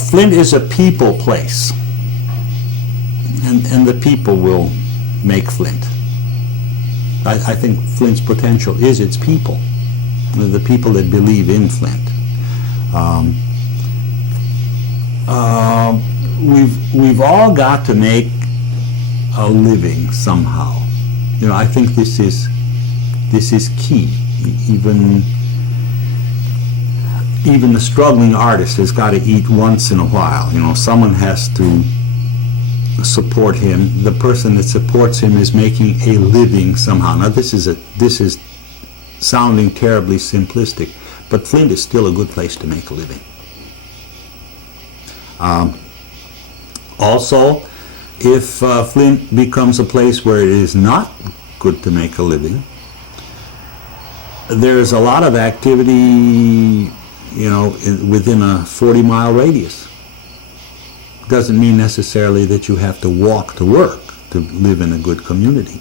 Flint is a people place, and the people will make Flint. I think Flint's potential is its people, the people that believe in Flint. We've all got to make a living somehow. You know, I think this is key. Even the struggling artist has got to eat once in a while. You know, someone has to support him. The person that supports him is making a living somehow. Now this is sounding terribly simplistic, but Flint is still a good place to make a living. Also, if Flint becomes a place where it is not good to make a living, there's a lot of activity, you know, within a 40-mile radius. Doesn't mean necessarily that you have to walk to work to live in a good community.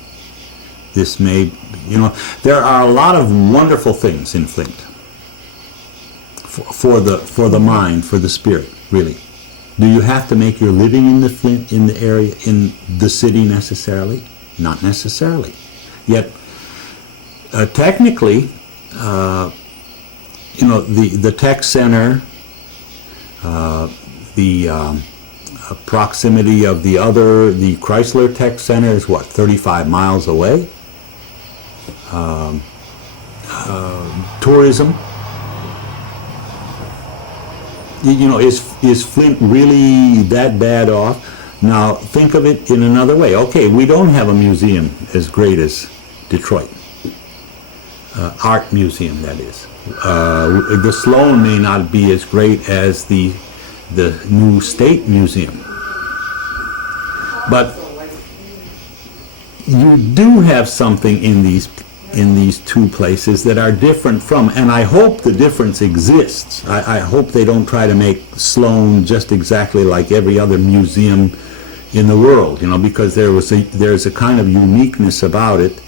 This may, you know, there are a lot of wonderful things in Flint for the mind, for the spirit, really. Do you have to make your living in the Flint, in the area, in the city necessarily? Not necessarily. Yet, technically, you know, the tech center, the proximity of the Chrysler Tech Center is what, 35 miles away? Tourism. You know, is Flint really that bad off? Now, think of it in another way. Okay, we don't have a museum as great as Detroit. Art museum, that is. The Sloan may not be as great as the new State Museum. But you do have something in these two places that are different from, and I hope the difference exists. I hope they don't try to make Sloan just exactly like every other museum in the world, you know, because there's a kind of uniqueness about it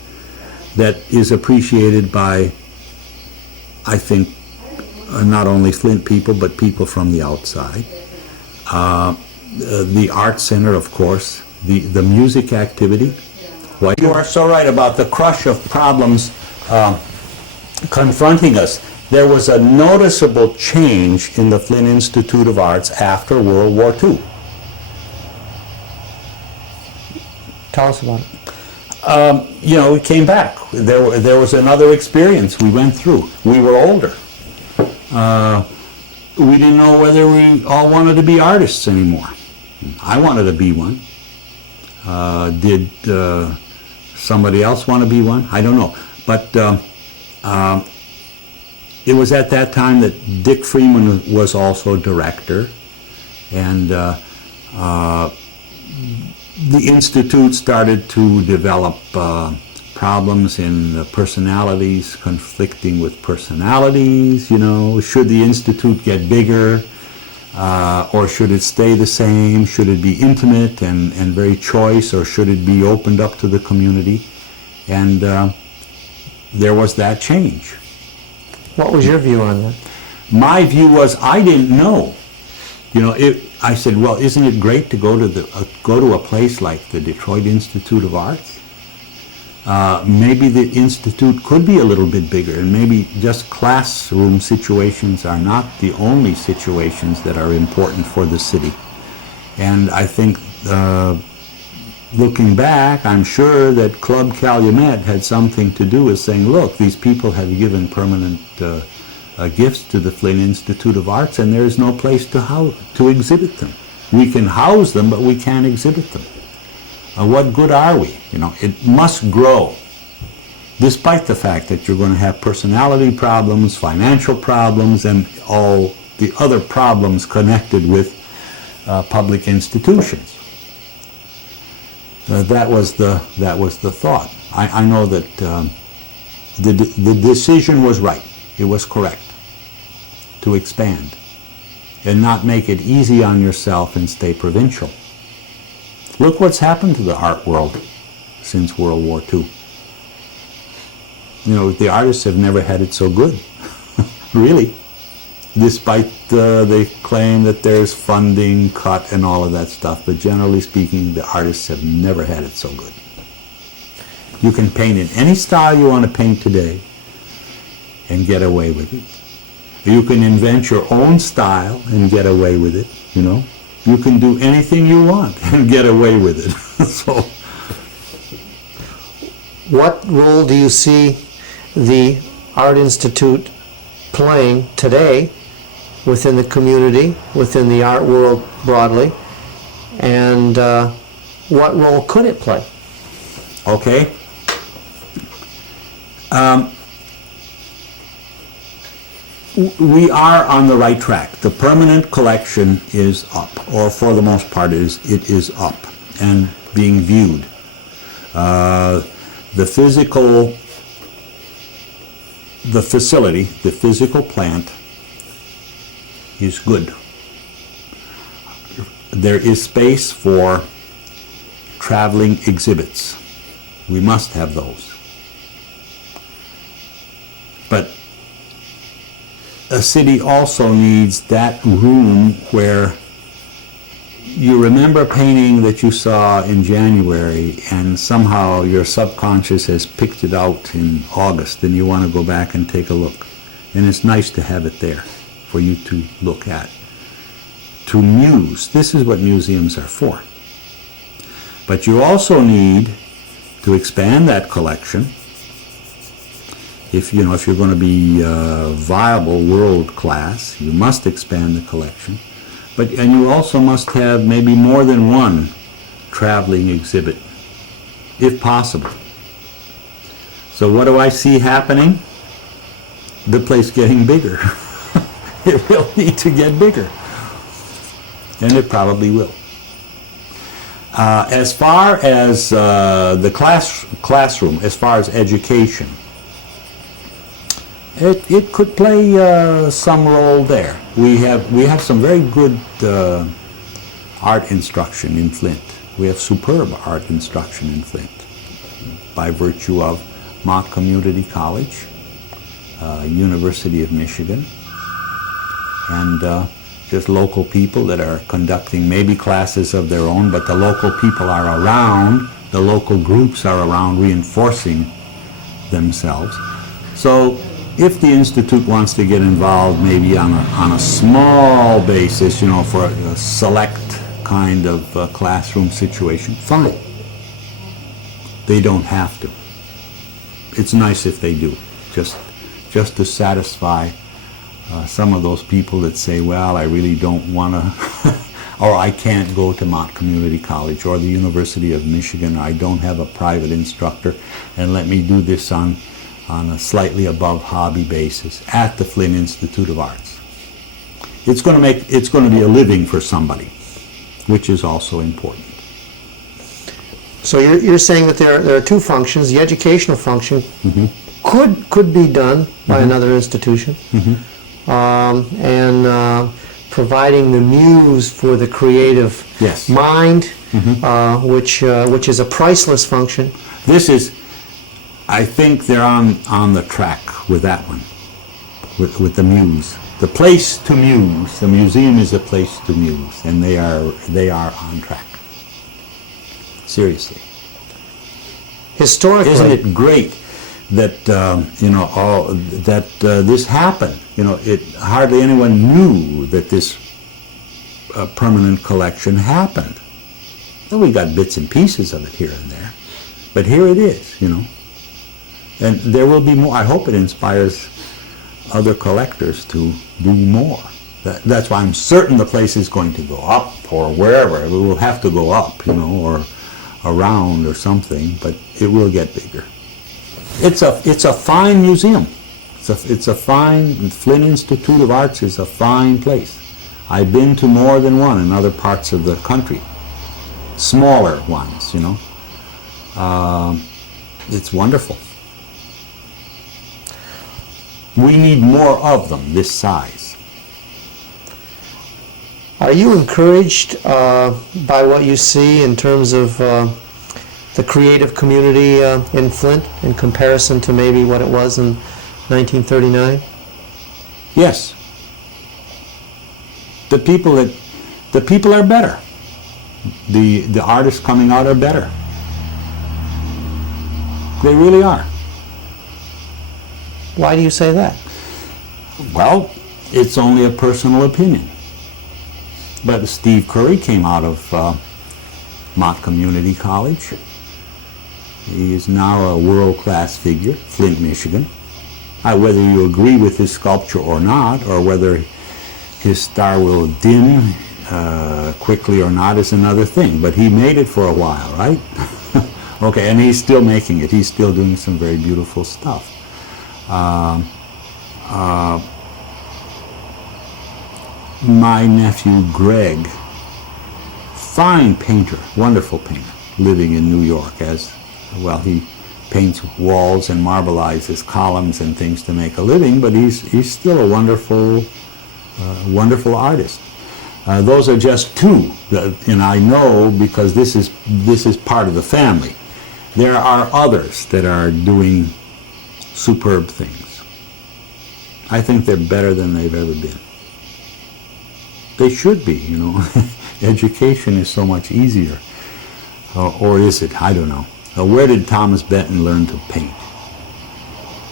that is appreciated by, I think, not only Flint people, but people from the outside. The art center, of course, the music activity. Well, you are so right about the crush of problems confronting us. There was a noticeable change in the Flint Institute of Arts after World War II. Tell us about it. You know, we came back. There was another experience we went through. We were older. We didn't know whether we all wanted to be artists anymore. I wanted to be one. Did somebody else want to be one? I don't know. But it was at that time that Dick Freeman was also director, and the Institute started to develop problems in personalities, conflicting with personalities, you know. Should the Institute get bigger, or should it stay the same? Should it be intimate and very choice, or should it be opened up to the community? And there was that change. What was your view on that? My view was I didn't know. You know, I said, well, isn't it great to go to a place like the Detroit Institute of Arts? Maybe the Institute could be a little bit bigger, and maybe just classroom situations are not the only situations that are important for the city. And I think, looking back, I'm sure that Club Calumet had something to do with saying, look, these people have given permanent gifts to the Flint Institute of Arts, and there is no place to exhibit them. We can house them, but we can't exhibit them. What good are we? You know, it must grow, despite the fact that you're going to have personality problems, financial problems, and all the other problems connected with public institutions. That was the thought. I know that the decision was right. It was correct to expand and not make it easy on yourself and stay provincial. Look what's happened to the art world since World War II. You know, the artists have never had it so good, really. despite they claim that there's funding cut and all of that stuff. But generally speaking, the artists have never had it so good. You can paint in any style you want to paint today and get away with it. You can invent your own style and get away with it, you know. You can do anything you want and get away with it. So, What role do you see the Art Institute playing today within the community, within the art world broadly, and what role could it play? okay. We are on the right track. The permanent collection is up, or for the most part it is up and being viewed. The facility, the physical plant is good. There is space for traveling exhibits. We must have those. But a city also needs that room where you remember painting that you saw in January and somehow your subconscious has picked it out in August and you want to go back and take a look. And it's nice to have it there for you to look at. To muse. This is what museums are for. But you also need to expand that collection. If you're going to be viable, world class, you must expand the collection. And you also must have maybe more than one traveling exhibit, if possible. So what do I see happening? The place getting bigger. It will need to get bigger. And it probably will. As far as the classroom, as far as education, it could play some role there. We have some very good art instruction in Flint. We have superb art instruction in Flint by virtue of Mott Community College, University of Michigan, and just local people that are conducting maybe classes of their own, but the local people are around, the local groups are around reinforcing themselves. So if the Institute wants to get involved maybe on a small basis, for a select kind of classroom situation, fine. They don't have to. It's nice if they do, just to satisfy some of those people that say, well, I really don't want to, or I can't go to Mott Community College or the University of Michigan, or I don't have a private instructor, and let me do this on a slightly above hobby basis at the Flint Institute of Arts. It's going to be a living for somebody, which is also important. So you're saying that there are two functions. The educational function could be done by another institution, and providing the muse for the creative mind, which is a priceless function. I think they're on the track with that one, with the muse. The place to muse, the museum is a place to muse, and they are on track. Seriously. Historically, isn't it great that this happened? Hardly anyone knew that this permanent collection happened. And we got bits and pieces of it here and there, but here it is. And there will be more. I hope it inspires other collectors to do more. That's why I'm certain the place is going to go up, or wherever. It will have to go up, or around or something, but it will get bigger. It's a fine museum. It's a fine, Flint Institute of Arts is a fine place. I've been to more than one in other parts of the country. Smaller ones, It's wonderful. We need more of them this size. Are you encouraged by what you see in terms of the creative community in Flint in comparison to maybe what it was in 1939? Yes. the people are better. The artists coming out are better. They really are. Why do you say that? Well, it's only a personal opinion. But Steve Curry came out of Mott Community College. He is now a world-class figure, Flint, Michigan. Whether you agree with his sculpture or not, or whether his star will dim quickly or not is another thing. But he made it for a while, right? Okay, and he's still making it. He's still doing some very beautiful stuff. My nephew Greg, fine painter, wonderful painter, living in New York as well. He paints walls and marbleizes columns and things to make a living, but he's still a wonderful artist. Those are just two, and I know because this is part of the family. There are others that are doing superb things. I think they're better than they've ever been. They should be, you know. Education is so much easier. Or is it? I don't know. Where did Thomas Benton learn to paint?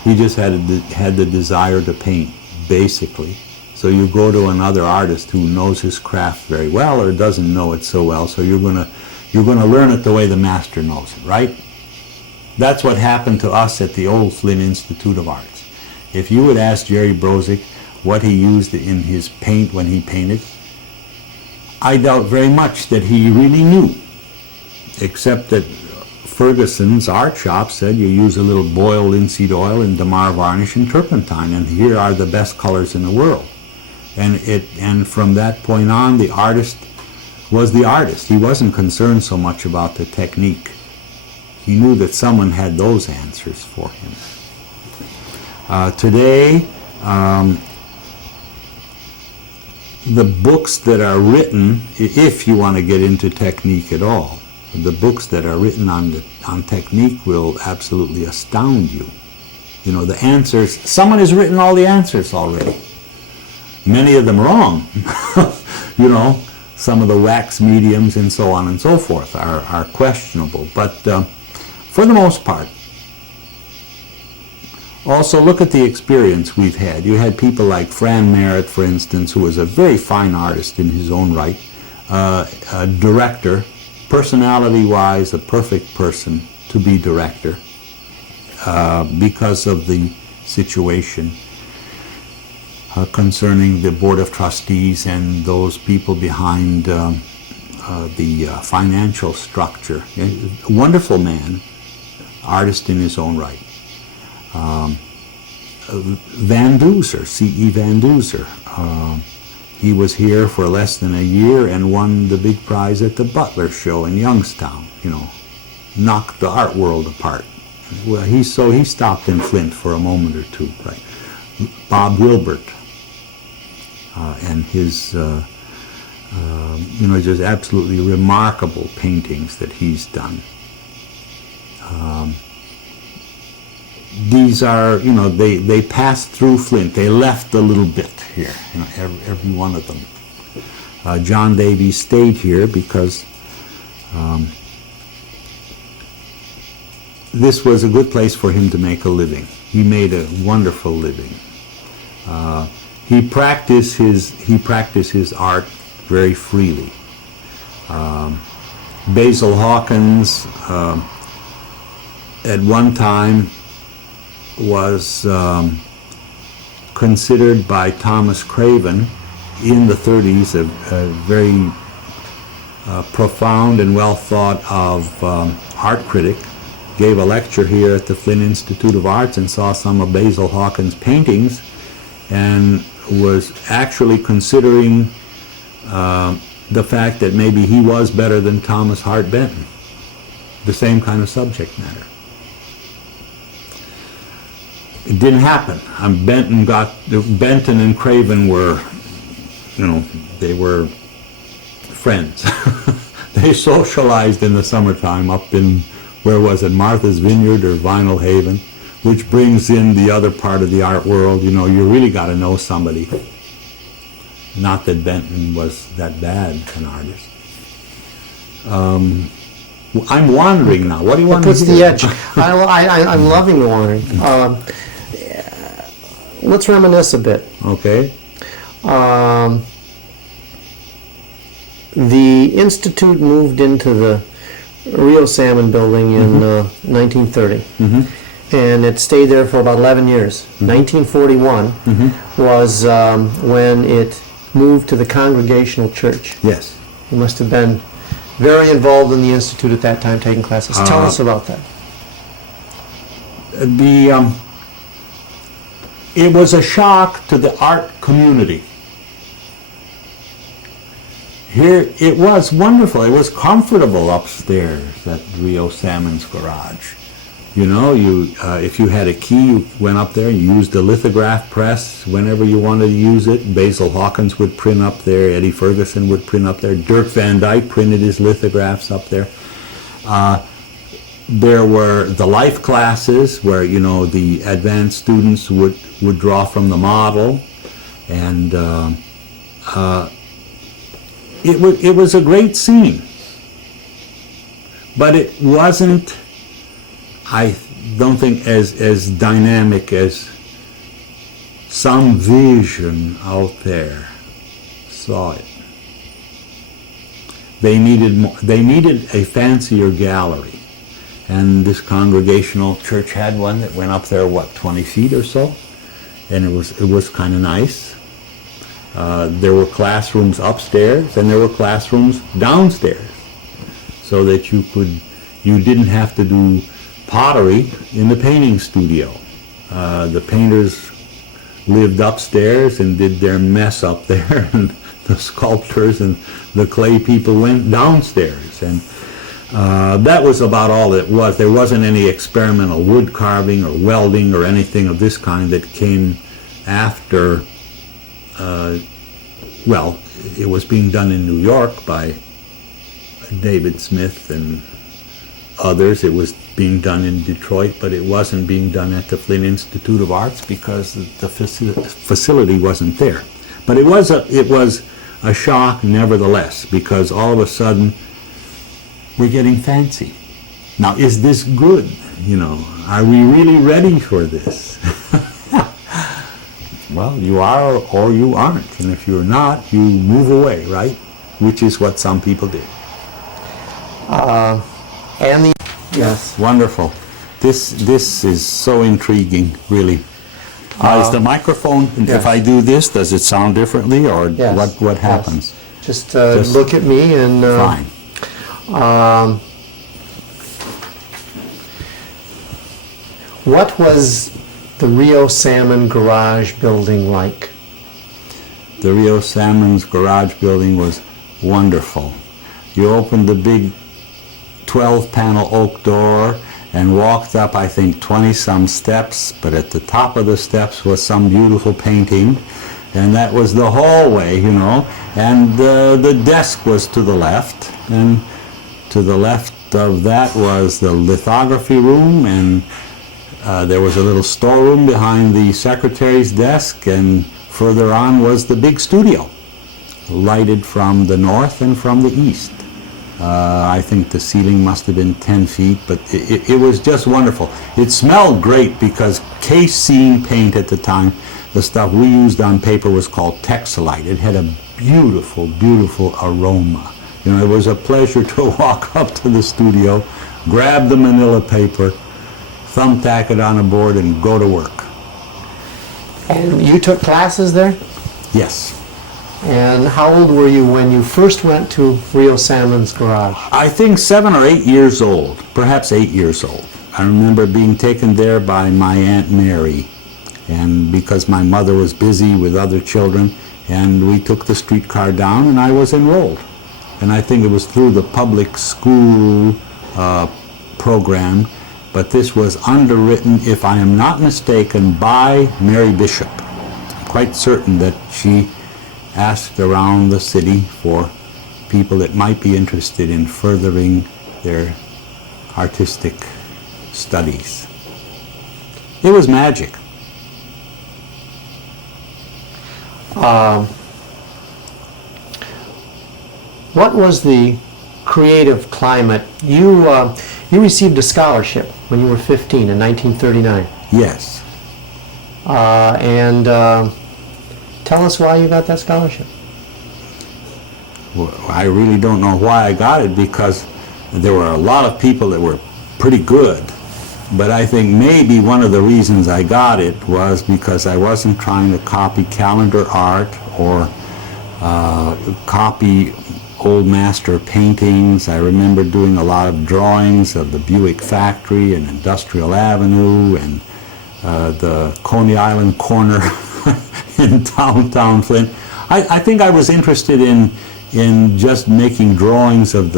He just had the desire to paint, basically. So you go to another artist who knows his craft very well or doesn't know it so well, so you're gonna learn it the way the master knows it, right? That's what happened to us at the old Flint Institute of Arts. If you would ask Jerry Brozick what he used in his paint when he painted, I doubt very much that he really knew, except that Ferguson's art shop said you use a little boiled linseed oil and Damar varnish and turpentine, and here are the best colors in the world. And from that point on, the artist was the artist. He wasn't concerned so much about the technique. He knew that someone had those answers for him. Today, the books that are written, if you want to get into technique at all, the books that are written on technique will absolutely astound you. You know, the answers, someone has written all the answers already. Many of them wrong. You know, some of the wax mediums and so on and so forth are questionable. But for the most part, also look at the experience we've had. You had people like Fran Merritt, for instance, who was a very fine artist in his own right, a director, personality-wise, a perfect person to be director because of the situation concerning the Board of Trustees and those people behind the financial structure. A wonderful man, artist in his own right. Van Duzer, C.E. Van Duzer. He was here for less than a year and won the big prize at the Butler Show in Youngstown. You know, knocked the art world apart. Well, he stopped in Flint for a moment or two, right? Bob Wilbert and his, you know, just absolutely remarkable paintings that he's done. These are, you know, they passed through Flint. They left a little bit here, you know, every one of them. John Davies stayed here because this was a good place for him to make a living. He made a wonderful living. He practiced his art very freely. Basil Hawkins at one time was considered by Thomas Craven in the 30s a very profound and well thought of art critic. Gave a lecture here at the Flint Institute of Arts and saw some of Basil Hawkins' paintings and was actually considering the fact that maybe he was better than Thomas Hart Benton. The same kind of subject matter. It didn't happen. Benton and Craven were, you know, they were friends. They socialized in the summertime up in, where was it, Martha's Vineyard or Vinyl Haven, which brings in the other part of the art world. You know, you really got to know somebody Not that Benton was that bad an artist. I'm wandering now. What do you want to Puts hear? the edge. I'm loving the wandering. Let's reminisce a bit. Okay. The Institute moved into the Rio Salmon building in 1930. And it stayed there for about 11 years. 1941 was when it moved to the Congregational Church. Yes. You must have been very involved in the Institute at that time, taking classes. Tell us about that. It was a shock to the art community. Here, it was wonderful. It was comfortable upstairs at Rio Salmon's garage. You know, if you had a key, you went up there and you used the lithograph press whenever you wanted to use it. Basil Hawkins would print up there. Eddie Ferguson would print up there. Dirk Van Dyke printed his lithographs up there. There were the life classes where, you know, the advanced students would draw from the model. And it was a great scene. But it wasn't, I don't think, as dynamic as some vision out there saw it. They needed a fancier gallery, and this Congregational Church had one that went up there, 20 feet or so, and it was kind of nice. There were classrooms upstairs and there were classrooms downstairs, so that you didn't have to do pottery in the painting studio. The painters lived upstairs and did their mess up there, and the sculptors and the clay people went downstairs. And that was about all it was. There wasn't any experimental wood carving or welding or anything of this kind that came after. Well, it was being done in New York by David Smith and others. It was being done in Detroit, but it wasn't being done at the Flint Institute of Arts because the facility wasn't there. But it was a shock nevertheless, because all of a sudden we're getting fancy. Now, is this good? You know, are we really ready for this? Well, you are or you aren't, and if you're not, you move away, right? Which is what some people did. Yes. Wonderful. This is so intriguing, really. Is the microphone, yes. if I do this, does it sound differently, or Yes. what happens? Just look at me and... Fine. What was the Rio Salmon garage building like? The Rio Salmon's garage building was wonderful. You opened the big 12-panel oak door and walked up, I think, 20-some steps, but at the top of the steps was some beautiful painting, and that was the hallway, you know, and the desk was to the left, and to the left of that was the lithography room, and there was a little storeroom behind the secretary's desk, and further on was the big studio, lighted from the north and from the east. I think the ceiling must have been 10 feet, but it was just wonderful. It smelled great because casein paint at the time, the stuff we used on paper, was called Texelite. It had a beautiful, beautiful aroma. You know, it was a pleasure to walk up to the studio, grab the manila paper, thumbtack it on a board, and go to work. And you took classes there? Yes. And how old were you when you first went to Rio Salmon's garage? I think 7 or 8 years old, perhaps 8 years old. I remember being taken there by my Aunt Mary, and because my mother was busy with other children, and we took the streetcar down and I was enrolled. And I think it was through the public school program, but this was underwritten, if I am not mistaken, by Mary Bishop. I'm quite certain that she asked around the city for people that might be interested in furthering their artistic studies. It was magic. What was the creative climate? You received a scholarship when you were 15 in 1939. Yes. And tell us why you got that scholarship. Well, I really don't know why I got it, because there were a lot of people that were pretty good. But I think maybe one of the reasons I got it was because I wasn't trying to copy calendar art or copy old master paintings. I remember doing a lot of drawings of the Buick factory and Industrial Avenue and the Coney Island corner in downtown Flint. I think I was interested in just making drawings of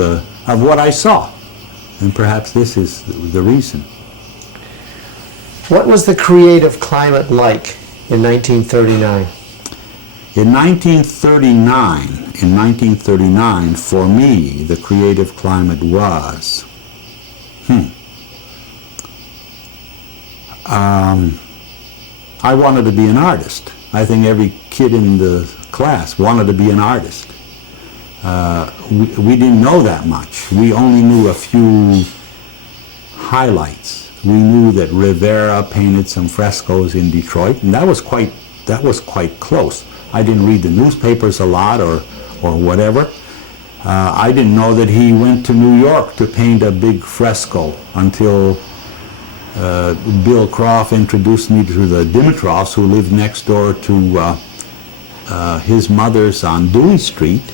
what I saw, and perhaps this is the reason. What was the creative climate like in 1939? In 1939, for me, the creative climate was, I wanted to be an artist. I think every kid in the class wanted to be an artist. We didn't know that much. We only knew a few highlights. We knew that Rivera painted some frescoes in Detroit, and that was quite close. I didn't read the newspapers a lot or whatever. I didn't know that he went to New York to paint a big fresco until Bill Croft introduced me to the Dimitrovs, who lived next door to his mother's on Dewey Street.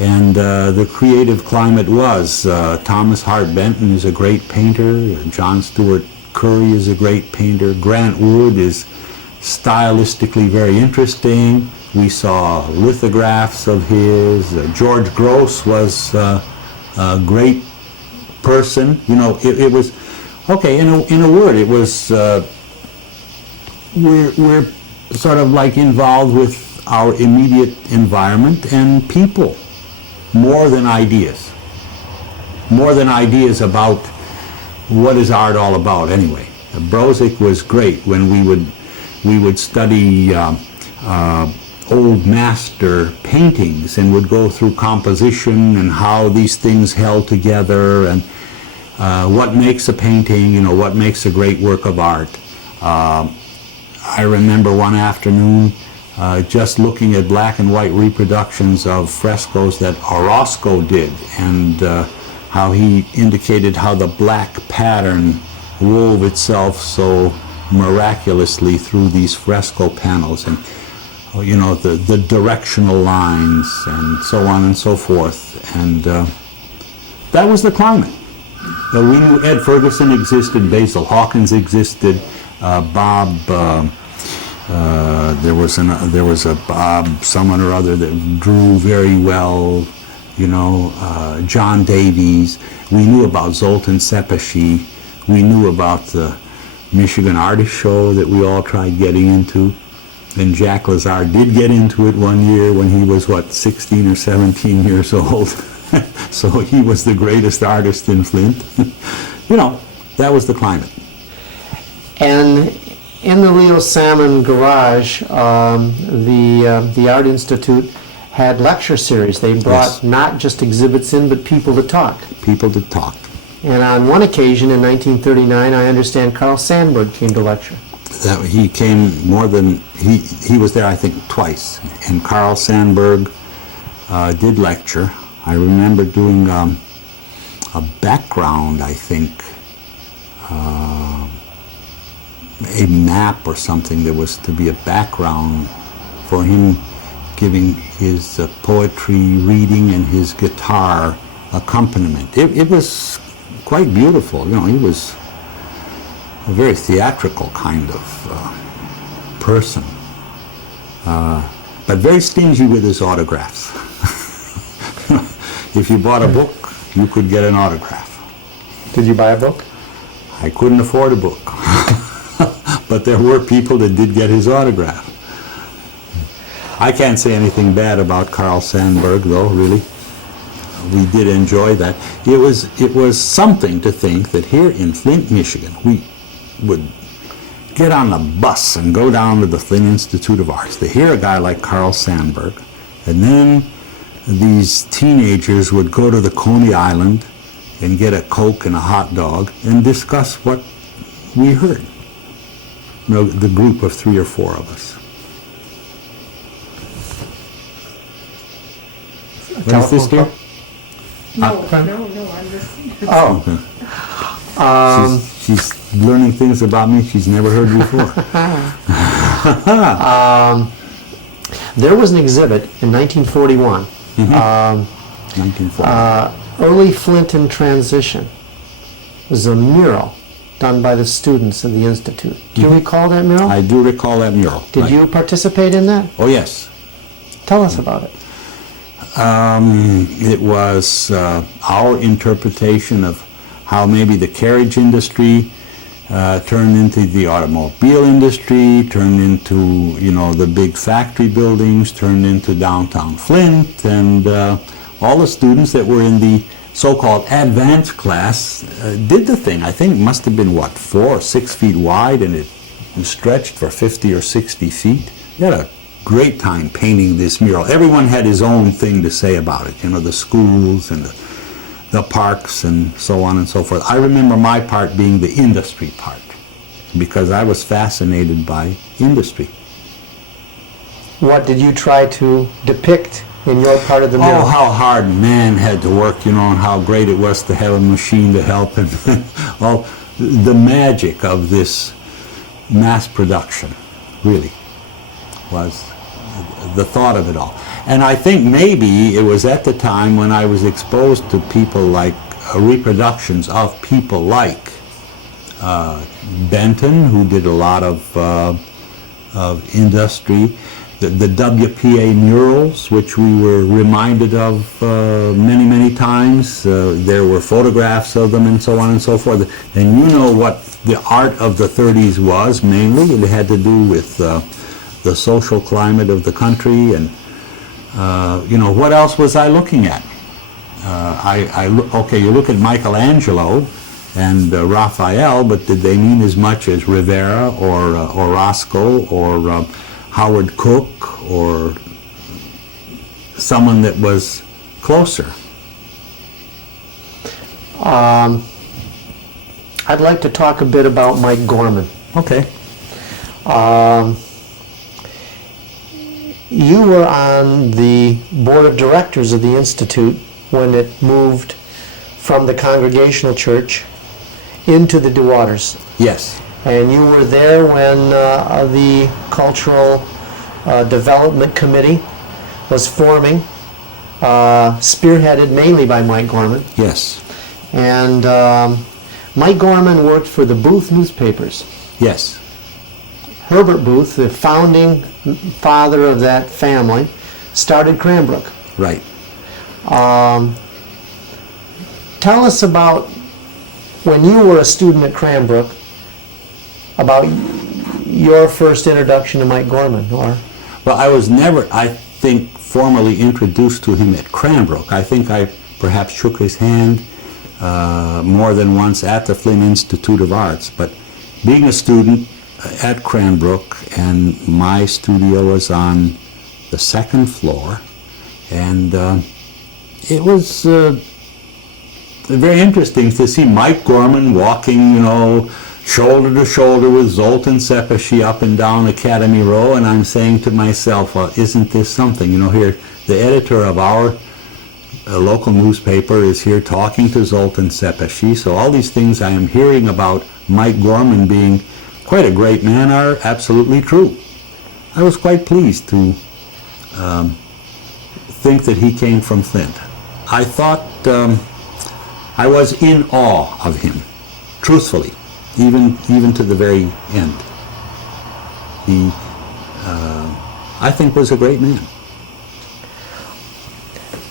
And the creative climate was Thomas Hart Benton is a great painter, John Stewart Curry is a great painter, Grant Wood is stylistically very interesting. We saw lithographs of his. George Gross was a great person. You know, it was, okay, in a word, it was, we're sort of like involved with our immediate environment and people, more than ideas about what is art all about anyway. Brozick was great when we would study old master paintings and would go through composition and how these things held together and what makes a painting, you know, what makes a great work of art. I remember one afternoon just looking at black and white reproductions of frescoes that Orozco did, and how he indicated how the black pattern wove itself so miraculously through these fresco panels, and you know, the directional lines and so on and so forth. And that was the climate. We knew Ed Ferguson existed, Basil Hawkins existed, Bob, there was a Bob someone or other that drew very well, you know, John Davies. We knew about Zoltan Sepeshy. We knew about the Michigan Artist Show that we all tried getting into. And Jack Lazar did get into it one year when he was, 16 or 17 years old. So he was the greatest artist in Flint. You know, that was the climate. And in the Leo Salmon garage, the Art Institute had lecture series. They brought not just exhibits in, but people to talk. People to talk. And on one occasion in 1939, I understand Carl Sandburg came to lecture. That he came more than, he was there I think twice. And Carl Sandburg did lecture. I remember doing a background, I think, a map or something. There was to be a background for him giving his poetry reading and his guitar accompaniment. It was quite beautiful. You know, he was a very theatrical kind of person, but very stingy with his autographs. If you bought a book, you could get an autograph. Did you buy a book? I couldn't afford a book, but there were people that did get his autograph. I can't say anything bad about Carl Sandburg, though, really. We did enjoy that. It was something to think that here in Flint, Michigan, we would get on a bus and go down to the Flint Institute of Arts to hear a guy like Carl Sandburg, and then these teenagers would go to the Coney Island and get a Coke and a hot dog and discuss what we heard. You know, the group of 3 or 4 of us. What is this, dear? No, I'm listening. Oh, Okay. She's learning things about me she's never heard before. there was an exhibit in 1941, 1940. Early Flint in Transition. It was a mural done by the students of the Institute. Do you recall that mural? I do recall that mural. Did right. you participate in that? Oh, yes. Tell us about it. It was our interpretation of how maybe the carriage industry turned into the automobile industry, turned into, you know, the big factory buildings, turned into downtown Flint, and all the students that were in the so-called advanced class did the thing. I think it must have been, what, 4 or 6 feet wide, and it stretched for 50 or 60 feet. We had a great time painting this mural. Everyone had his own thing to say about it, you know, the schools and the parks and so on and so forth. I remember my part being the industry part, because I was fascinated by industry. What did you try to depict in your part of the mural? Oh, how hard man had to work, you know, and how great it was to have a machine to help him. All the magic of this mass production, really, was the thought of it all. And I think maybe it was at the time when I was exposed to people like reproductions of people like Benton, who did a lot of industry, the WPA murals, which we were reminded of many, many times. There were photographs of them and so on and so forth. And you know what the art of the 30s was, mainly. It had to do with the social climate of the country, and you know, what else was I looking at? Okay, you look at Michelangelo and Raphael, but did they mean as much as Rivera or Roscoe or Howard Cook or someone that was closer? I'd like to talk a bit about Mike Gorman. Okay. You were on the board of directors of the Institute when it moved from the Congregational Church into the DeWaters. Yes. And you were there when the Cultural Development Committee was forming, spearheaded mainly by Mike Gorman. Yes. And Mike Gorman worked for the Booth newspapers. Yes. Herbert Booth, the founding father of that family, started Cranbrook. Right. Tell us about when you were a student at Cranbrook, about your first introduction to Mike Gorman. Or Well, I was never, I think, formally introduced to him at Cranbrook. I think I perhaps shook his hand more than once at the Flint Institute of Arts, but being a student at Cranbrook, and my studio was on the 2nd floor, and it was very interesting to see Mike Gorman walking, you know, shoulder to shoulder with Zoltan Sepeshi up and down Academy Row, and I'm saying to myself, well, isn't this something? You know, here, the editor of our local newspaper is here talking to Zoltan Sepeshi, so all these things I am hearing about Mike Gorman being quite a great man are absolutely true. I was quite pleased to think that he came from Flint. I thought I was in awe of him, truthfully, even to the very end. He, I think, was a great man.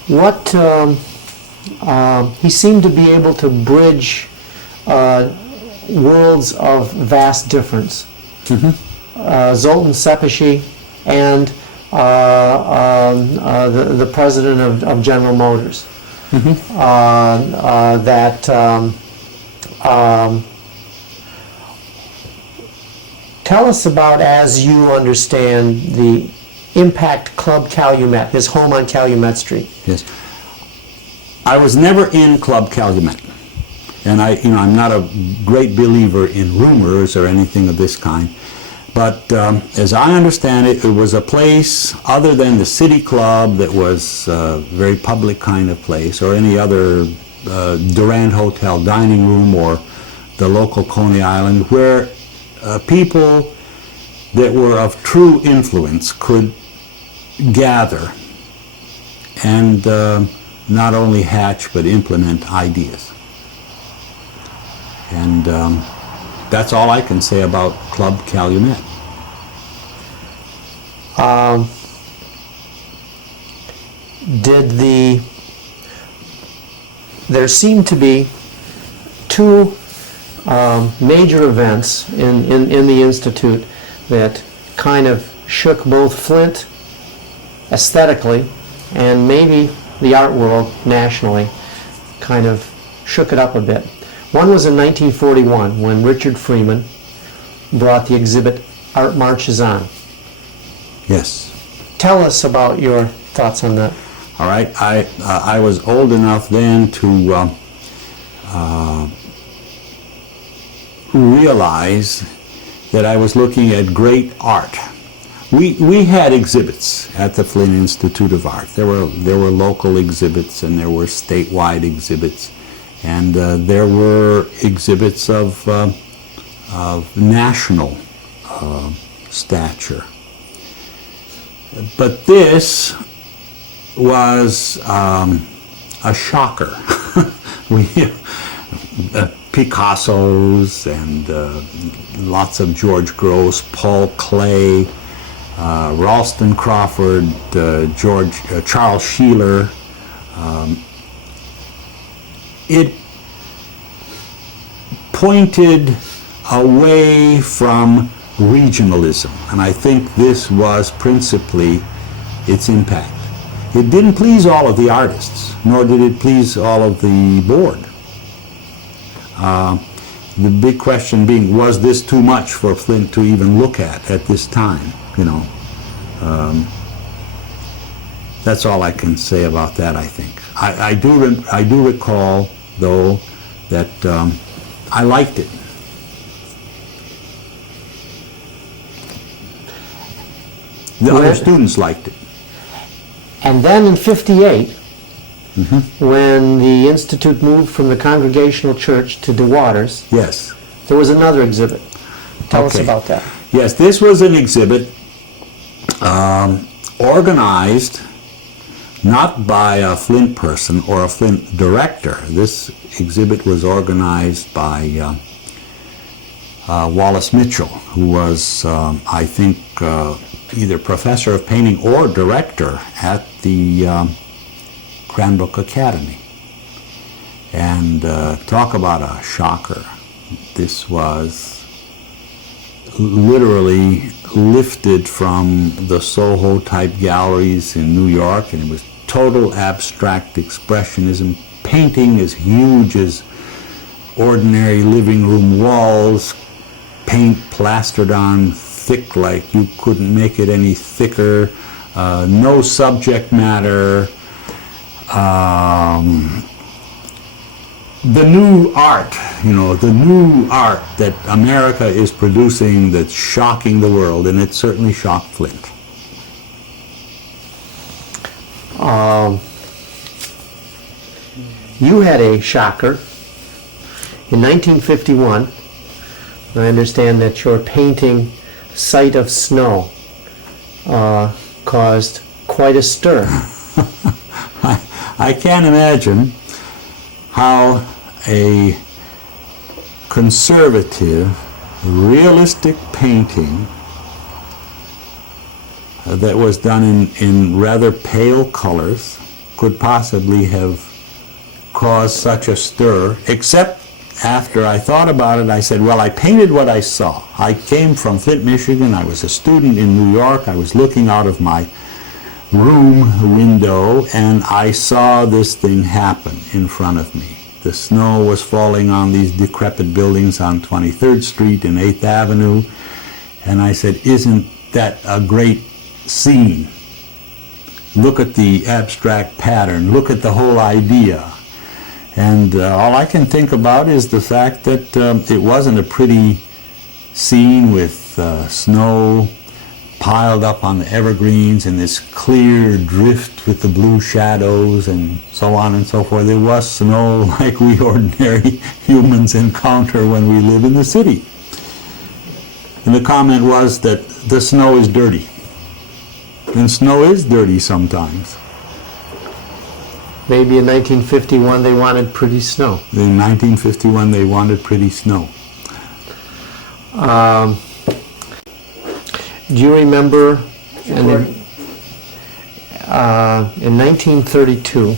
what he seemed to be able to bridge worlds of vast difference. Zoltan Sepeshi and the president of General Motors. Tell us about, as you understand, the impact Club Calumet, his home on Calumet Street? Yes. I was never in Club Calumet, and I'm not a great believer in rumors or anything of this kind. But as I understand it, it was a place other than the City Club that was a very public kind of place, or any other Durand Hotel dining room or the local Coney Island, where people that were of true influence could gather and not only hatch but implement ideas. And that's all I can say about Club Calumet. There seemed to be two major events in the Institute that kind of shook both Flint aesthetically and maybe the art world nationally, kind of shook it up a bit. One was in 1941 when Richard Freeman brought the exhibit Art Marches On. Yes. Tell us about your thoughts on that. All right. I was old enough then to realize that I was looking at great art. We had exhibits at the Flint Institute of Arts. There were local exhibits and there were statewide exhibits, and there were exhibits of national stature. But this was a shocker. Picasso's and lots of George Gross, Paul Klee, Ralston Crawford, Charles Sheeler. It pointed away from regionalism, and I think this was principally its impact. It didn't please all of the artists, nor did it please all of the board. The big question being, was this too much for Flint to even look at this time? That's all I can say about that, I think. I do recall, though, that I liked it. The other students liked it. And then in '58, when the Institute moved from the Congregational Church to DeWaters, yes, there was another exhibit. Tell us Okay. about that. Yes, this was an exhibit organized not by a Flint person or a Flint director. This exhibit was organized by Wallace Mitchell, who was, I think, either professor of painting or director at the Cranbrook Academy. And talk about a shocker. This was literally lifted from the Soho type galleries in New York, and it was total abstract expressionism, painting as huge as ordinary living room walls, paint plastered on thick like you couldn't make it any thicker, no subject matter. The new art, the new art that America is producing that's shocking the world, and it certainly shocked Flint. You had a shocker in 1951. I understand that your painting Sight of Snow caused quite a stir. I can't imagine how a conservative, realistic painting that was done in rather pale colors could possibly have caused such a stir, except after I thought about it, I said, well, I painted what I saw. I came from Flint, Michigan. I was a student in New York. I was looking out of my room window, and I saw this thing happen in front of me. The snow was falling on these decrepit buildings on 23rd Street and 8th Avenue, and I said, isn't that a great scene. Look at the abstract pattern. Look at the whole idea. And all I can think about is the fact that it wasn't a pretty scene with snow piled up on the evergreens and this clear drift with the blue shadows and so on and so forth. There was snow like we ordinary humans encounter when we live in the city. And the comment was that the snow is dirty. And snow is dirty sometimes. Maybe in 1951 they wanted pretty snow. In 1951 they wanted pretty snow. Do you remember in 1932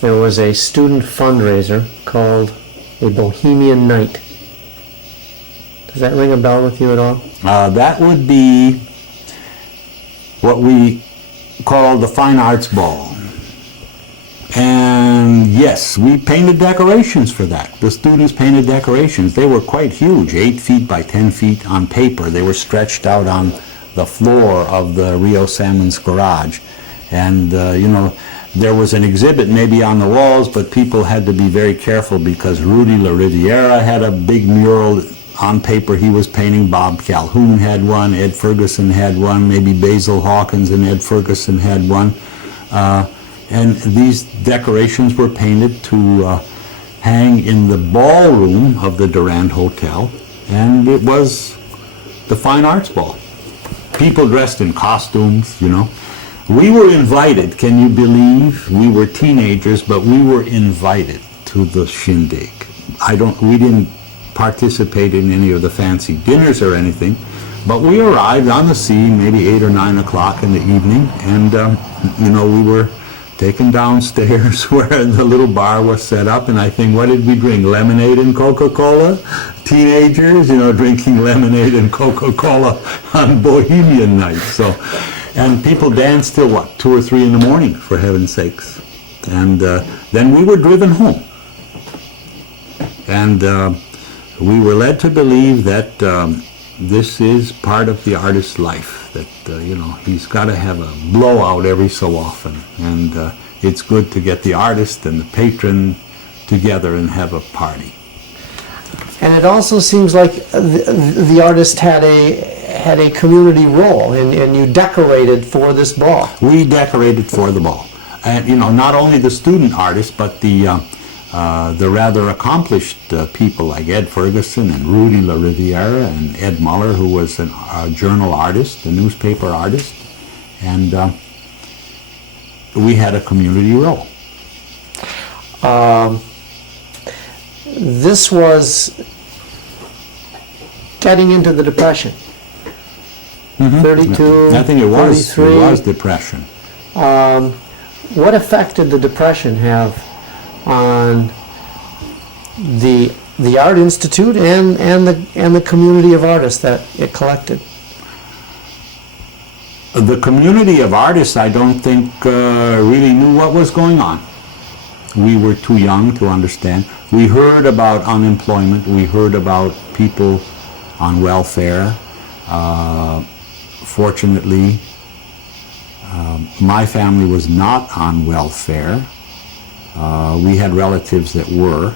there was a student fundraiser called a Bohemian Night? Does that ring a bell with you at all? That would be what we call the Fine Arts Ball. And yes, we painted decorations for that. The students painted decorations. They were quite huge, 8 feet by 10 feet on paper. They were stretched out on the floor of the Rio Salmon's garage. And, there was an exhibit maybe on the walls, but people had to be very careful because Rudy La Riviera had a big mural on paper. He was painting. Bob Calhoun had one. Ed Ferguson had one. Maybe Basil Hawkins and Ed Ferguson had one. And these decorations were painted to hang in the ballroom of the Durand Hotel, and it was the Fine Arts Ball. People dressed in costumes, We were invited, can you believe? We were teenagers, but we were invited to the shindig. We didn't participate in any of the fancy dinners or anything, but we arrived on the scene maybe 8 or 9 o'clock in the evening, and, we were taken downstairs where the little bar was set up, and I think, what did we drink? Lemonade and Coca-Cola? Teenagers, drinking lemonade and Coca-Cola on Bohemian Night. And people danced till 2 or 3 in the morning, for heaven's sakes. And then we were driven home. And we were led to believe that this is part of the artist's life, that, he's got to have a blowout every so often. And it's good to get the artist and the patron together and have a party. And it also seems like the artist had a community role, and you decorated for this ball. We decorated for the ball. And, not only the student artists, but the rather accomplished people like Ed Ferguson and Rudy La Riviera and Ed Muller, who was a journal artist, a newspaper artist, and we had a community role. This was getting into the Depression. 32, I think it 33. was Depression. What effect did the Depression have on the Art Institute and the community of artists that it collected? The community of artists, I don't think, really knew what was going on. We were too young to understand. We heard about unemployment. We heard about people on welfare. Fortunately, my family was not on welfare. We had relatives that were,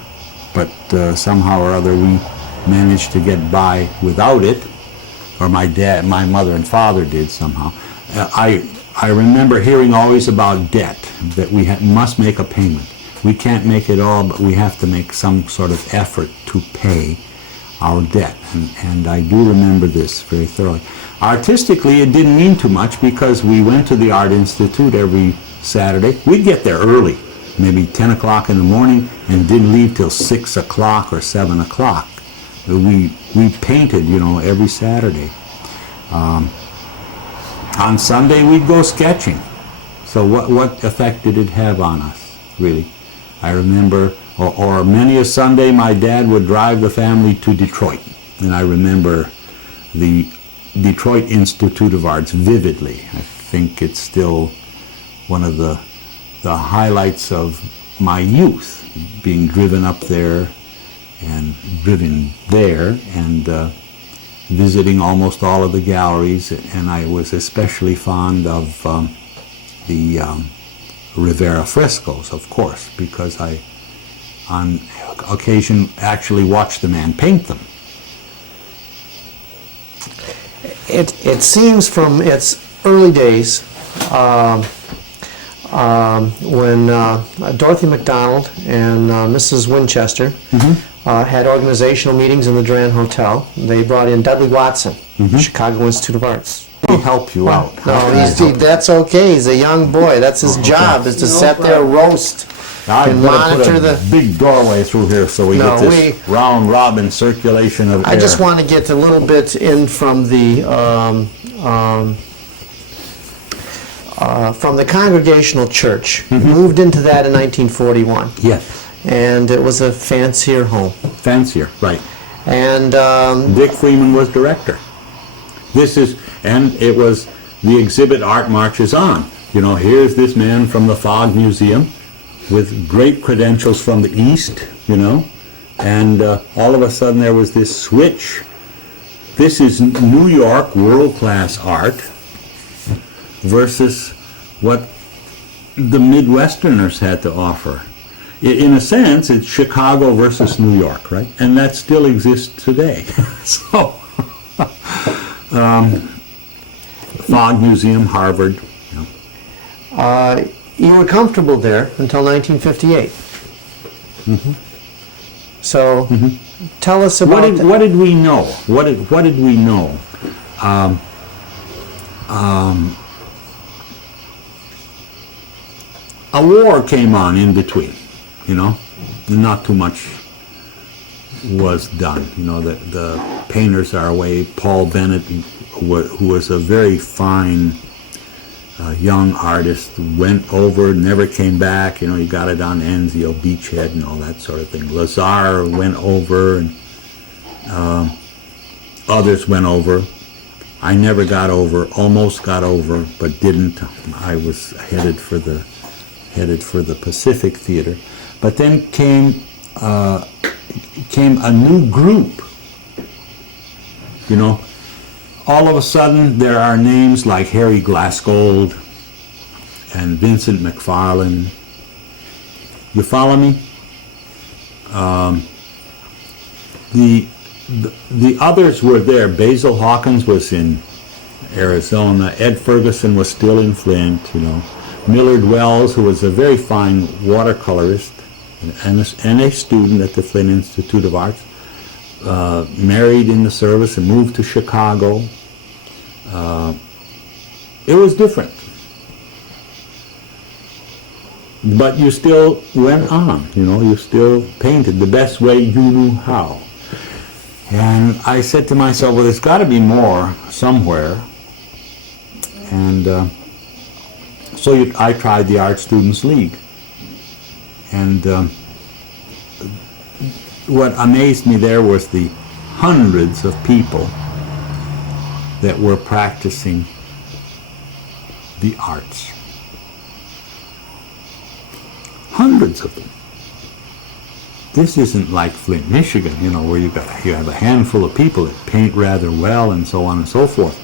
but somehow or other we managed to get by without it, or my mother and father did somehow. I remember hearing always about debt, that we must make a payment. We can't make it all, but we have to make some sort of effort to pay our debt, and I do remember this very thoroughly. Artistically, it didn't mean too much because we went to the Art Institute every Saturday. We'd get there early, maybe 10 o'clock in the morning, and didn't leave till 6 o'clock or 7 o'clock. We painted, every Saturday. On Sunday, we'd go sketching. So what effect did it have on us, really? I remember, or many a Sunday, my dad would drive the family to Detroit. And I remember the Detroit Institute of Arts vividly. I think it's still one of the highlights of my youth, being driven up there and driven there, and visiting almost all of the galleries, and I was especially fond of the Rivera frescoes, of course, because I, on occasion, actually watched the man paint them. It seems from its early days, when Dorothy McDonald and Mrs. Winchester had organizational meetings in the Duran Hotel, they brought in Dudley Watson, Chicago Institute of Arts. He helped you out. No, that's okay. He's a young boy. That's his job, is to sit there, roast, and monitor put a big doorway through here so we get this round robin circulation of air. I just want to get a little bit in from the Congregational Church. Moved into that in 1941. Yes. And it was a fancier home. Fancier, right. And Dick Freeman was director. And it was the exhibit Art Marches On. You know, here's this man from the Fogg Museum with great credentials from the East, you know, and all of a sudden there was this switch. This is New York world-class art versus what the Midwesterners had to offer. In a sense, it's Chicago versus New York, right? And that still exists today. So, Fogg Museum, Harvard. You know. You were comfortable there until 1958. So, tell us about what did we know? What did we know? A war came on in between, you know. Not too much was done. You know, the painters are away. Paul Bennett, who was a very fine young artist, went over, never came back. You know, he got it on Anzio Beachhead and all that sort of thing. Lazar went over, and others went over. I never got over, almost got over, but didn't. I was headed for the Pacific Theater. But then came a new group. You know, all of a sudden there are names like Harry Glassgold and Vincent McFarlane. You follow me? The others were there. Basil Hawkins was in Arizona. Ed Ferguson was still in Flint, you know. Millard Wells, who was a very fine watercolorist and a student at the Flint Institute of Arts, married in the service and moved to Chicago. It was different. But you still went on, you know, you still painted the best way you knew how. And I said to myself, well, there's got to be more somewhere. And so I tried the Art Students League. And what amazed me there was the hundreds of people that were practicing the arts. Hundreds of them. This isn't like Flint, Michigan, you know, where you have a handful of people that paint rather well and so on and so forth.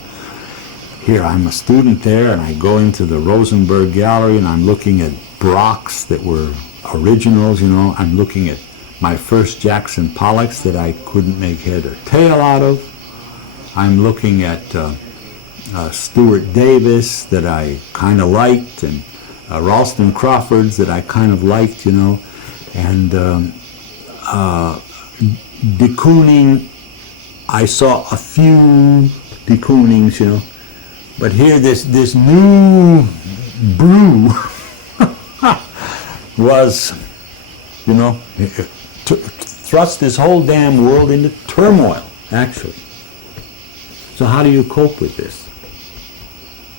Here, I'm a student there, and I go into the Rosenberg Gallery, and I'm looking at Brocks that were originals, you know. I'm looking at my first Jackson Pollocks that I couldn't make head or tail out of. I'm looking at Stuart Davis that I kind of liked, and Ralston Crawford's that I kind of liked, you know, and de Kooning. I saw a few de Koonings, you know, but here this new brew was, you know, thrust this whole damn world into turmoil, actually. So how do you cope with this?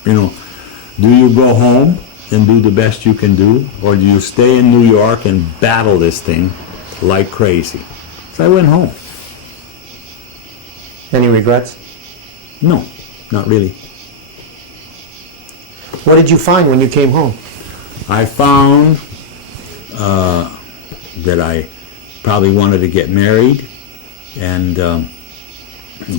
You know, do you go home and do the best you can do, or do you stay in New York and battle this thing like crazy? So I went home. Any regrets? No, not really. What did you find when you came home? I found that I probably wanted to get married, and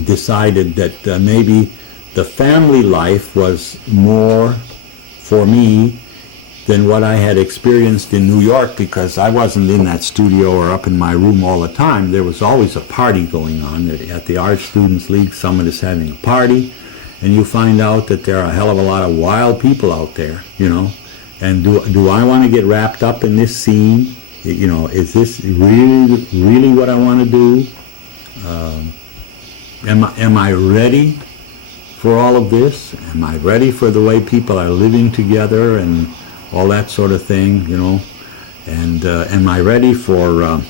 decided that maybe the family life was more for me than what I had experienced in New York, because I wasn't in that studio or up in my room all the time. There was always a party going on. At the Art Students League, someone is having a party, and you find out that there are a hell of a lot of wild people out there, you know. And do I want to get wrapped up in this scene? You know, is this really what I want to do? Am I ready for all of this? Am I ready for the way people are living together and all that sort of thing, you know? And am I ready for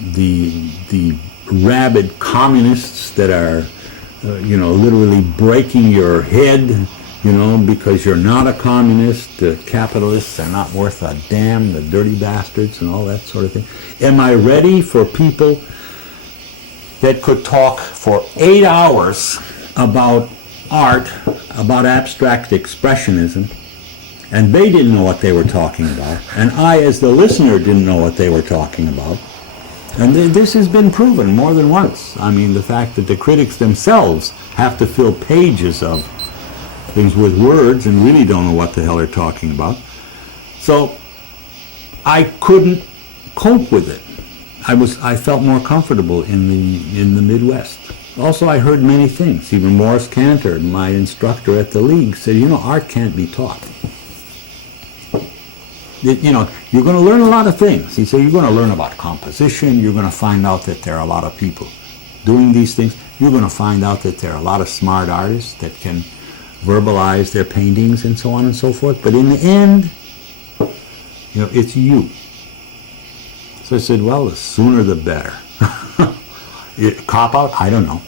the rabid communists that are, you know, literally breaking your head, you know, because you're not a communist? The capitalists are not worth a damn, the dirty bastards and all that sort of thing. Am I ready for people that could talk for 8 hours about art, about abstract expressionism, and they didn't know what they were talking about, and I, as the listener, didn't know what they were talking about? And this has been proven more than once. I mean, the fact that the critics themselves have to fill pages of things with words and really don't know what the hell they're talking about. So I couldn't cope with it. I felt more comfortable in the Midwest. Also, I heard many things. Even Morris Cantor, my instructor at the League, said, you know, art can't be taught. You know, you're going to learn a lot of things. He said, you're going to learn about composition. You're going to find out that there are a lot of people doing these things. You're going to find out that there are a lot of smart artists that can verbalize their paintings and so on and so forth. But in the end, you know, it's you. So I said, well, the sooner the better. Cop out? I don't know.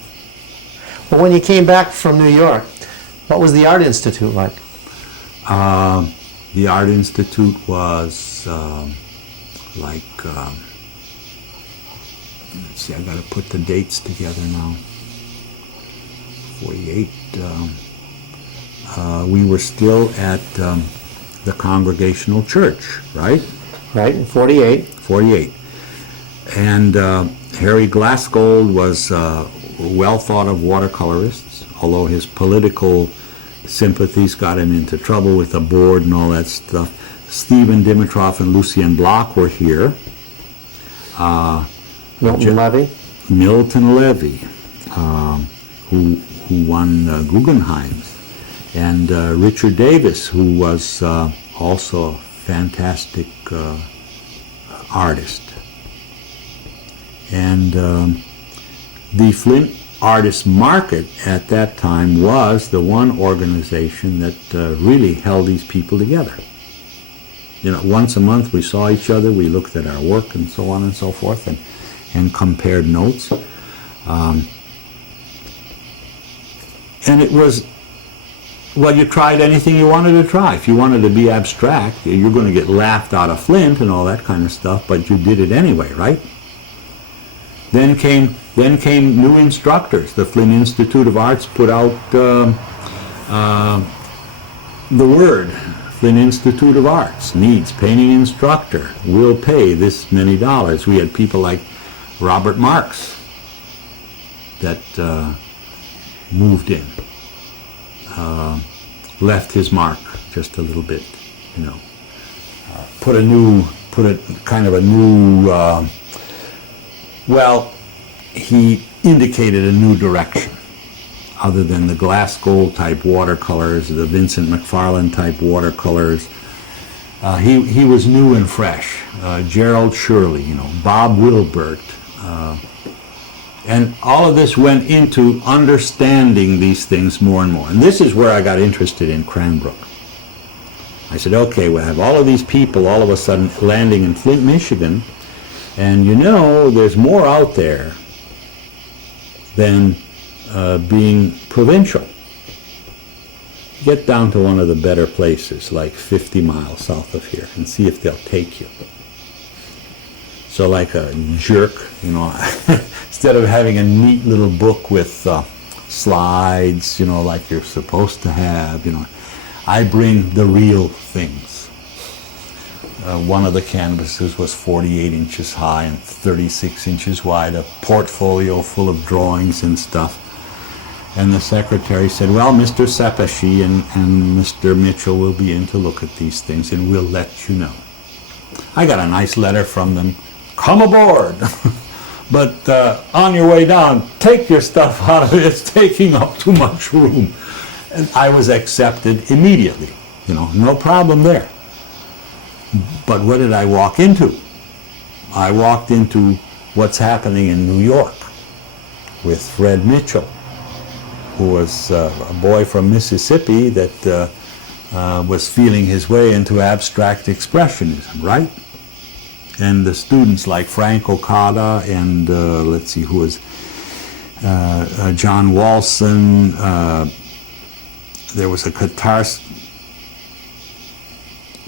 Well, when you came back from New York, what was the Art Institute like? The Art Institute was let's see, I got to put the dates together now. 48. We were still at the Congregational Church, right? Right, in 48. 48. And Harry Glassgold was a well thought of watercolorist, although his political sympathies got him into trouble with the board and all that stuff. Stephen Dimitrov and Lucien Bloch were here. Milton Levy. Milton Levy, who won Guggenheim's, and Richard Davis, who was also a fantastic artist. And the Flint Artist Market at that time was the one organization that really held these people together. You know, once a month we saw each other, we looked at our work and so on and so forth, and compared notes. And it was, well, you tried anything you wanted to try. If you wanted to be abstract, you're going to get laughed out of Flint and all that kind of stuff, but you did it anyway, right? Then came new instructors. The Flint Institute of Arts put out the word, Flint Institute of Arts needs painting instructor, will pay this many dollars. We had people like Robert Marks that moved in, left his mark just a little bit, you know, put a kind of a new, well, he indicated a new direction other than the Glassgold type watercolors, the Vincent McFarlane type watercolors. He was new and fresh. Gerald Shirley, you know, Bob Wilbert, and all of this went into understanding these things more and more. And this is where I got interested in Cranbrook. I said, okay, we have all of these people all of a sudden landing in Flint, Michigan, and you know, there's more out there than being provincial. Get down to one of the better places, like 50 miles south of here, and see if they'll take you. So like a jerk, you know, instead of having a neat little book with slides, you know, like you're supposed to have, you know, I bring the real things. One of the canvases was 48 inches high and 36 inches wide, a portfolio full of drawings and stuff. And the secretary said, well, Mr. Sepeshi and Mr. Mitchell will be in to look at these things, and we'll let you know. I got a nice letter from them. Come aboard! But on your way down, take your stuff out of it. It's taking up too much room. And I was accepted immediately. You know, no problem there. But what did I walk into? I walked into what's happening in New York with Fred Mitchell, who was a boy from Mississippi that was feeling his way into abstract expressionism, right? And the students like Frank Okada and let's see, who was John Walson. There was a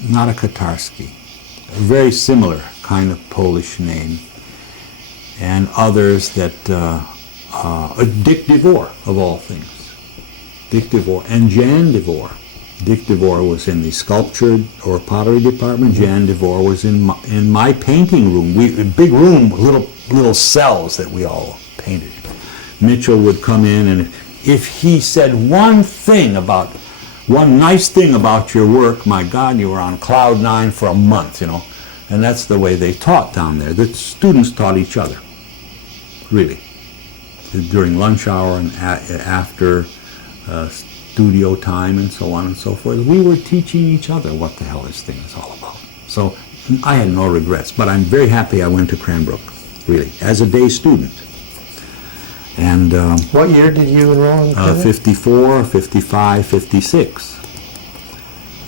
not a Katarski, a very similar kind of Polish name, and others that Dick DeVore, of all things. Dick DeVore and Jan DeVore. Dick DeVore was in the sculpture or pottery department. Jan DeVore was in my painting room. A big room, little cells that we all painted. Mitchell would come in, and if he said one nice thing about your work, my God, you were on cloud nine for a month, you know. And that's the way they taught down there. The students taught each other, really, during lunch hour and after studio time and so on and so forth. We were teaching each other what the hell this thing is all about. So I had no regrets, but I'm very happy I went to Cranbrook, really, as a day student. And what year did you enroll in? 54, 55, 56.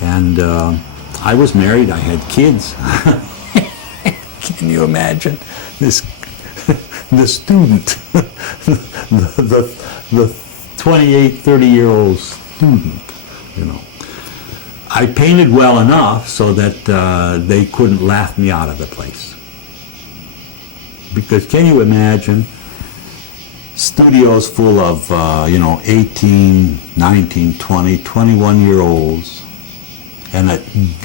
And I was married, I had kids. Can you imagine this? The student, the 28, 30-year-old student, you know. I painted well enough so that they couldn't laugh me out of the place. Because can you imagine studios full of, 18, 19, 20, 21-year-olds, and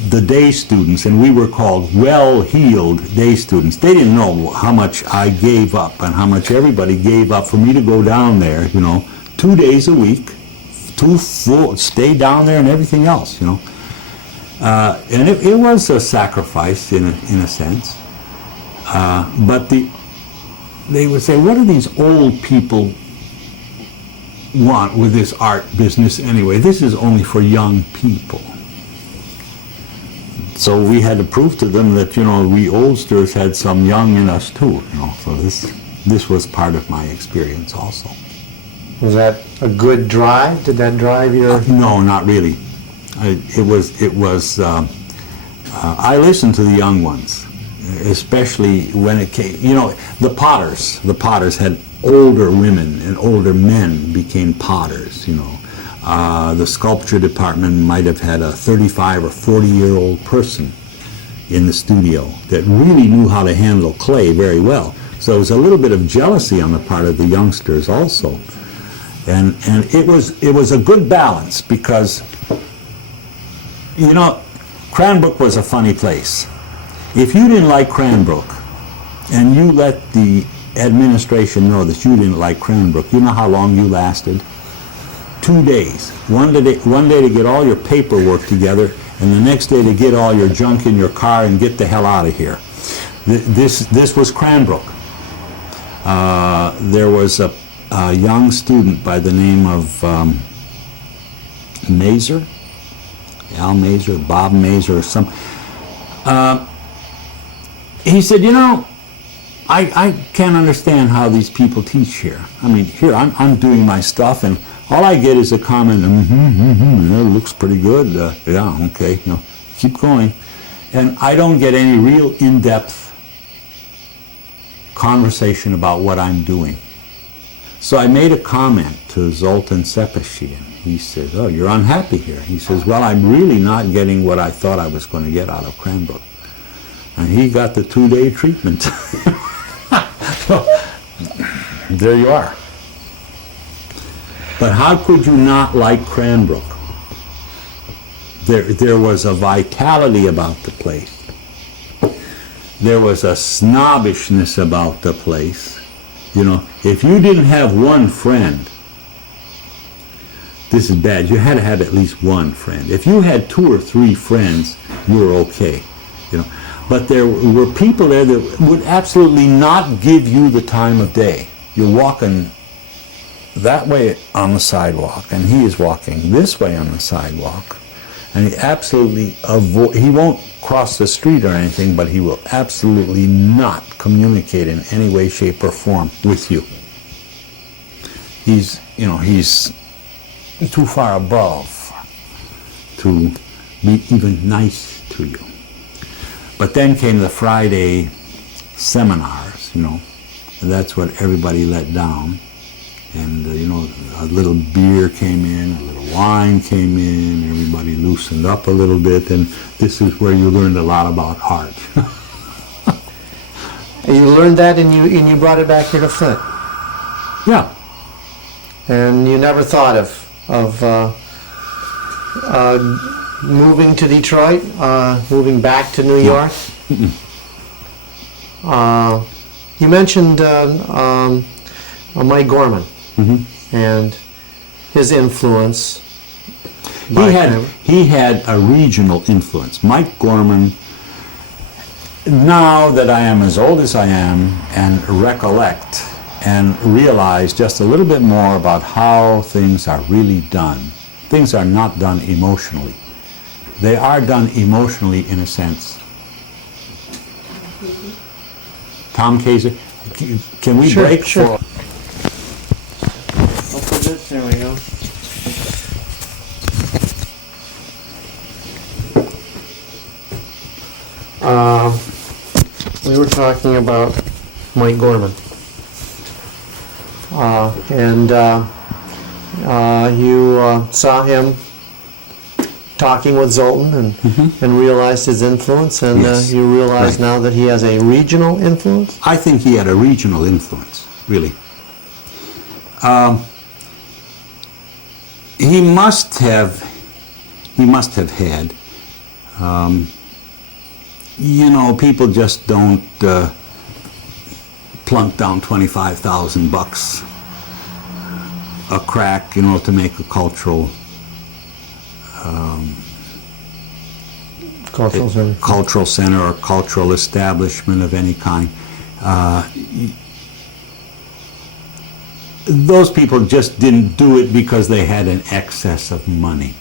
the day students, and we were called well-heeled day students. They didn't know how much I gave up and how much everybody gave up for me to go down there, 2 days a week, stay down there and everything else, and it was a sacrifice in a sense. But they would say, what do these old people want with this art business anyway? This is only for young people. So we had to prove to them that, we oldsters had some young in us too, So this was part of my experience also. Was that a good drive? Did that drive your... No, not really. I listened to the young ones, especially when it came, the potters had older women and older men became potters, The sculpture department might have had a 35 or 40-year-old person in the studio that really knew how to handle clay very well. So it was a little bit of jealousy on the part of the youngsters also. And it was a good balance because, Cranbrook was a funny place. If you didn't like Cranbrook and you let the administration know that you didn't like Cranbrook, you know how long you lasted? 2 days. One day to get all your paperwork together, and the next day to get all your junk in your car and get the hell out of here. This was Cranbrook. There was a young student by the name of Mazer, Al Mazer, Bob Mazer, or some. He said, I can't understand how these people teach here. I mean, here I'm doing my stuff, and all I get is a comment, it looks pretty good, yeah, okay, keep going. And I don't get any real in-depth conversation about what I'm doing. So I made a comment to Zoltan Sepeshi, and he said, oh, you're unhappy here. He says, well, I'm really not getting what I thought I was going to get out of Cranbrook. And he got the 2-day treatment. So, there you are. But how could you not like Cranbrook? There was a vitality about the place. there was a snobbishness about the place. You know, if you didn't have one friend, this is bad, you had to have at least one friend. If you had 2 or 3 friends, you were okay, you know. But there were people there that would absolutely not give you the time of day. You're walking that way on the sidewalk, and he is walking this way on the sidewalk, and he absolutely he won't cross the street or anything, but he will absolutely not communicate in any way, shape, or form with you. He's too far above to be even nice to you. But then came the Friday seminars, you know, and that's what everybody let down. And, you know, a little beer came in, a little wine came in, everybody loosened up a little bit, and this is where you learned a lot about art. You learned that and you brought it back here to Flint. Yeah. And you never thought of moving to Detroit, moving back to New York? You mentioned Mike Gorman and his influence. He had a regional influence. Mike Gorman, now that I am as old as I am and recollect and realize just a little bit more about how things are really done. Things are not done emotionally. They are done emotionally in a sense. Tom Kaiser, can we break Sure. for... I'll put it, there we go. We were talking about Mike Gorman. You saw him talking with Zoltan and realized his influence, and Yes. you realize now that he has a regional influence? I think he had a regional influence, really. He must have had, you know, people just don't plunk down $25,000 a crack, you know, to make a cultural center or cultural establishment of any kind. Those people just didn't do it because they had an excess of money.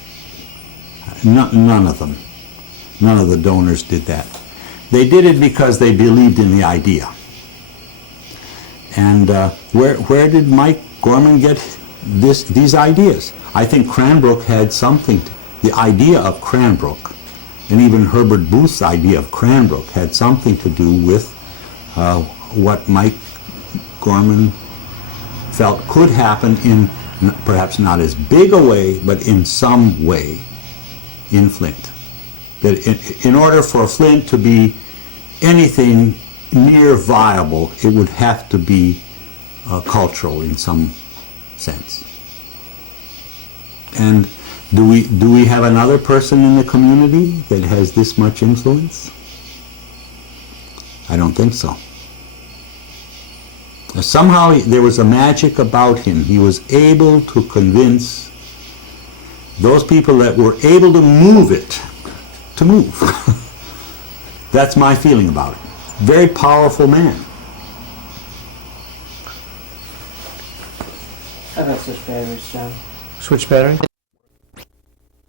None of them. None of the donors did that. They did it because they believed in the idea. And where did Mike Gorman get these ideas? I think Cranbrook had something. The idea of Cranbrook, and even Herbert Booth's idea of Cranbrook, had something to do with what Mike Gorman felt could happen in perhaps not as big a way, but in some way in Flint. That in order for Flint to be anything near viable, it would have to be cultural in some sense. And do we have another person in the community that has this much influence? I don't think so. Somehow there was a magic about him. He was able to convince those people that were able to move it to move. That's my feeling about it. Very powerful man. How about switch batteries, John? Switch battery?